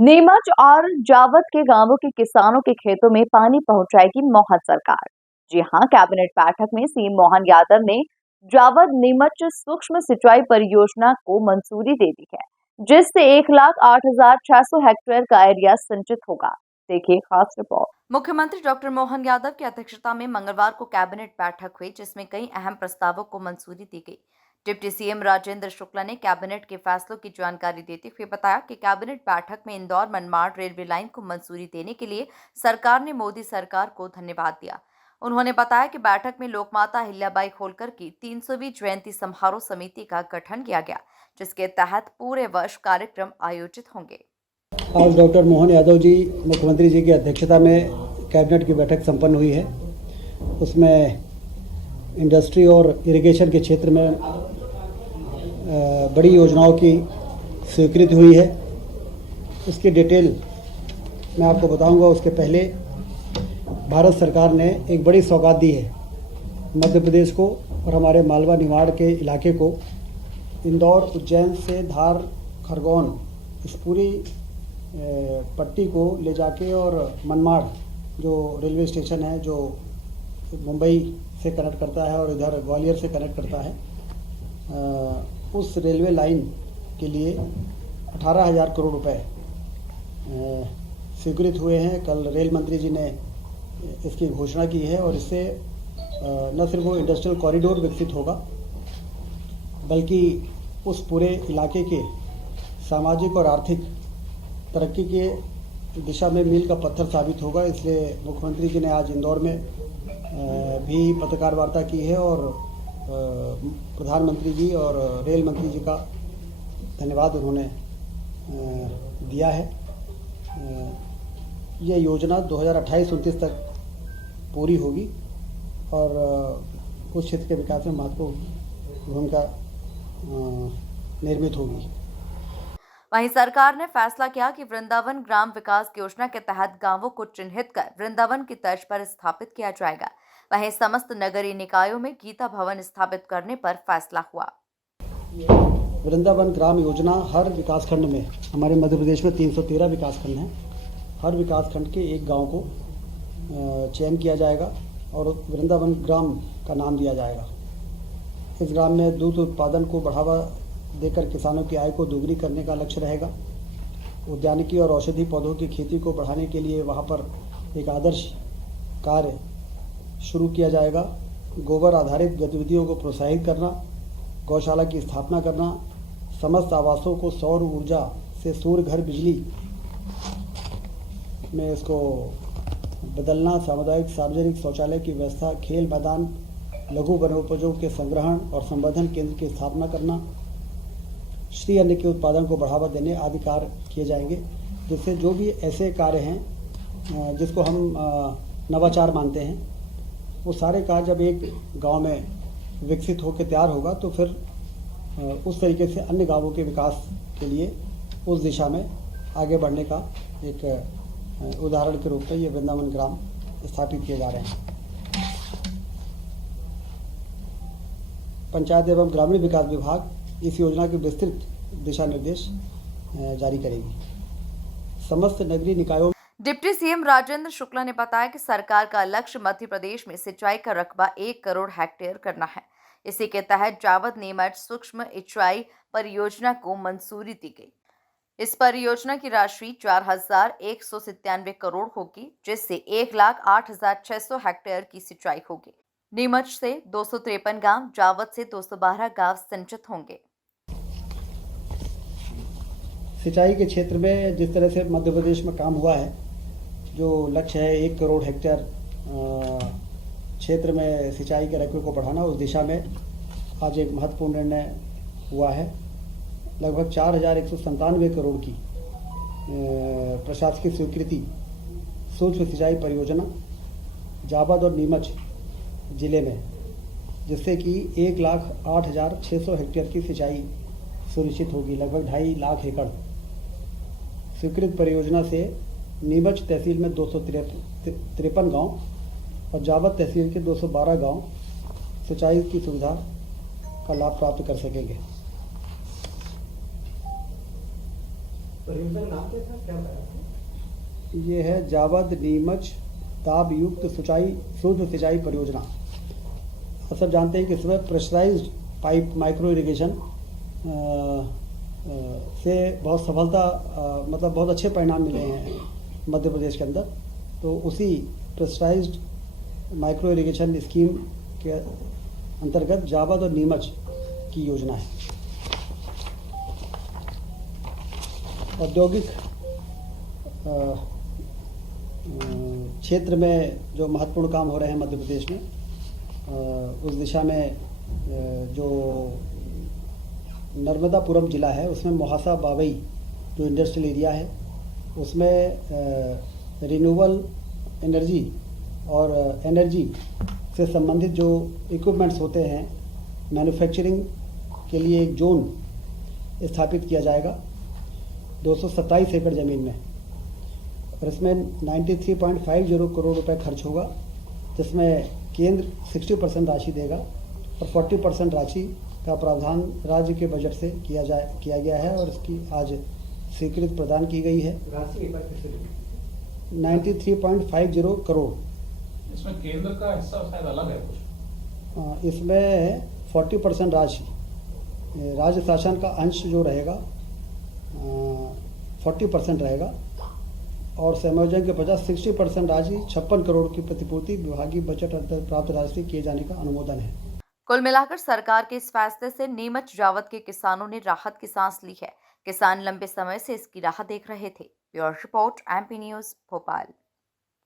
नीमच और जावद के गांवों के किसानों के खेतों में पानी पहुंचाएगी मोहन सरकार। जी हां, कैबिनेट बैठक में सीएम मोहन यादव ने जावद नीमच सूक्ष्म सिंचाई परियोजना को मंजूरी दे दी है, जिससे 1,08,600 हेक्टेयर का एरिया सिंचित होगा। देखिए खास रिपोर्ट। मुख्यमंत्री डॉक्टर मोहन यादव की अध्यक्षता में मंगलवार को कैबिनेट बैठक हुई, जिसमें कई अहम प्रस्तावों को मंजूरी दी गई। डिप्टी सीएम राजेंद्र शुक्ला ने कैबिनेट के फैसलों की जानकारी देते हुए बताया कि कैबिनेट बैठक में इंदौर मनमाड़ रेलवे लाइन को मंजूरी देने के लिए सरकार ने मोदी सरकार को धन्यवाद दिया। उन्होंने बताया कि बैठक में लोकमाता अहिल्याबाई होलकर की 300वीं जयंती समारोह समिति का गठन किया गया, जिसके तहत पूरे वर्ष कार्यक्रम आयोजित होंगे। आज डॉक्टर मोहन यादव जी मुख्यमंत्री जी की अध्यक्षता में कैबिनेट की बैठक संपन्न हुई है। उसमें इंडस्ट्री और इरिगेशन के क्षेत्र में बड़ी योजनाओं की स्वीकृति हुई है। उसकी डिटेल मैं आपको बताऊंगा। उसके पहले भारत सरकार ने एक बड़ी सौगात दी है मध्य प्रदेश को और हमारे मालवा निमाड़ के इलाके को। इंदौर, उज्जैन से धार, खरगोन, इस पूरी पट्टी को ले जाके और मनमाड़ जो रेलवे स्टेशन है जो मुंबई से कनेक्ट करता है और इधर ग्वालियर से कनेक्ट करता है, उस रेलवे लाइन के लिए 18,000 करोड़ रुपए स्वीकृत हुए हैं। कल रेल मंत्री जी ने इसकी घोषणा की है और इससे न सिर्फ वो इंडस्ट्रियल कॉरिडोर विकसित होगा, बल्कि उस पूरे इलाके के सामाजिक और आर्थिक तरक्की के दिशा में मील का पत्थर साबित होगा। इसलिए मुख्यमंत्री जी ने आज इंदौर में भी पत्रकार वार्ता की है और प्रधानमंत्री जी और रेल मंत्री जी का धन्यवाद उन्होंने दिया है। यह योजना 2028-29 तक पूरी होगी और उस क्षेत्र के विकास में महत्वपूर्ण भूमिका निर्मित होगी। वहीं सरकार ने फैसला किया कि वृंदावन ग्राम विकास योजना के तहत गांवों को चिन्हित कर वृंदावन की तर्ज पर स्थापित किया जाएगा। वहीं समस्त नगरीय निकायों में गीता भवन स्थापित करने पर फैसला हुआ। वृंदावन ग्राम योजना हर विकासखंड में, हमारे मध्य प्रदेश में 313 विकासखंड हैं, हर विकासखंड के एक गांव को चयन किया जाएगा और वृंदावन ग्राम का नाम दिया जाएगा। इस ग्राम में दूध उत्पादन को बढ़ावा देकर किसानों की आय को दोगुनी करने का लक्ष्य रहेगा। उद्यानिकी और औषधि पौधों की खेती को बढ़ाने के लिए वहां पर एक आदर्श कार्य शुरू किया जाएगा। गोबर आधारित गतिविधियों को प्रोत्साहित करना, गौशाला की स्थापना करना, समस्त आवासों को सौर ऊर्जा से सूर्य घर बिजली में इसको बदलना, सामुदायिक सार्वजनिक शौचालय की व्यवस्था, खेल मैदान, लघु वनोपजों के संग्रहण और संवर्धन केंद्र की स्थापना करना, श्री अन्न के उत्पादन को बढ़ावा देने आदि कार्य किए जाएंगे। जिससे जो भी ऐसे कार्य हैं जिसको हम नवाचार मानते हैं, वो सारे कार्य जब एक गांव में विकसित होकर तैयार होगा तो फिर उस तरीके से अन्य गांवों के विकास के लिए उस दिशा में आगे बढ़ने का एक उदाहरण के रूप में ये वृंदावन ग्राम स्थापित किए जा रहे हैं। पंचायत एवं ग्रामीण विकास विभाग इस योजना के विस्तृत दिशा निर्देश जारी करेगी। समस्त नगरीय निकायों। डिप्टी सीएम राजेंद्र शुक्ला ने बताया कि सरकार का लक्ष्य मध्य प्रदेश में सिंचाई का रकबा 1 करोड़ हेक्टेयर करना है। इसी के तहत जावद नीमच सूक्ष्म सिंचाई परियोजना को मंजूरी दी गई। इस परियोजना की राशि 4,197 करोड़ होगी, जिससे 1,08,600 हेक्टेयर की सिंचाई होगी। नीमच से 253 गांव, जावद से 212 गांव सिंचित होंगे। सिंचाई के क्षेत्र में जिस तरह से मध्य प्रदेश में काम हुआ है, जो लक्ष्य है 1 करोड़ हेक्टेयर क्षेत्र में सिंचाई के रकबे को बढ़ाना, उस दिशा में आज एक महत्वपूर्ण निर्णय हुआ है। लगभग 4,197 करोड़ की प्रशासकीय स्वीकृति सूक्ष्म सिंचाई परियोजना जावद और नीमच जिले में, जिससे कि 1,08,600 हेक्टेयर की सिंचाई सुनिश्चित होगी। लगभग 2.5 लाख एकड़ स्वीकृत परियोजना से नीमच तहसील में 253 गांव और जावद तहसील के 212 गांव सिंचाई की सुविधा का लाभ प्राप्त कर सकेंगे। परियोजना का नाम क्या था, क्या बताया? ये है जावद नीमच ताप युक्त शुद्ध सिंचाई परियोजना। आप सब जानते हैं कि इसमें प्रेशराइज्ड पाइप माइक्रो इरिगेशन से बहुत सफलता मतलब बहुत अच्छे परिणाम मिले हैं मध्य प्रदेश के अंदर। तो उसी प्रेशराइज्ड माइक्रो इरिगेशन स्कीम के अंतर्गत जावद और नीमच की योजना है। औद्योगिक क्षेत्र में जो महत्वपूर्ण काम हो रहे हैं मध्य प्रदेश में, उस दिशा में जो नर्मदापुरम जिला है उसमें मोहासा बावई जो इंडस्ट्रियल एरिया है उसमें रिन्यूएबल एनर्जी और एनर्जी से संबंधित जो इक्विपमेंट्स होते हैं मैन्युफैक्चरिंग के लिए एक जोन स्थापित किया जाएगा 227 एकड़ ज़मीन में, और इसमें 93.50 करोड़ रुपए खर्च होगा, जिसमें केंद्र 60% राशि देगा और 40% राशि का प्रावधान राज्य के बजट से किया गया है और इसकी आज स्वीकृति प्रदान की गई है। राशि एक बार किससे ली? 93.50 करोड़। इसमें केंद्र का हिस्सा शायद अलग है कुछ। इसमें 40% राशि राज्य शासन का अंश जो रहेगा 40% रहेगा और संयोजन के बजाय 60% राशि 56 करोड़ की प्रतिपूर्ति विभागीय बजट अंतर्गत प्राप्त राशि किए जाने का अनुमोदन है। कुल मिलाकर सरकार के इस फैसले से नीमच जावद के किसानों ने राहत की सांस ली है। किसान लंबे समय से इसकी राह देख रहे थे। Bureau report, MP news, Bhopal.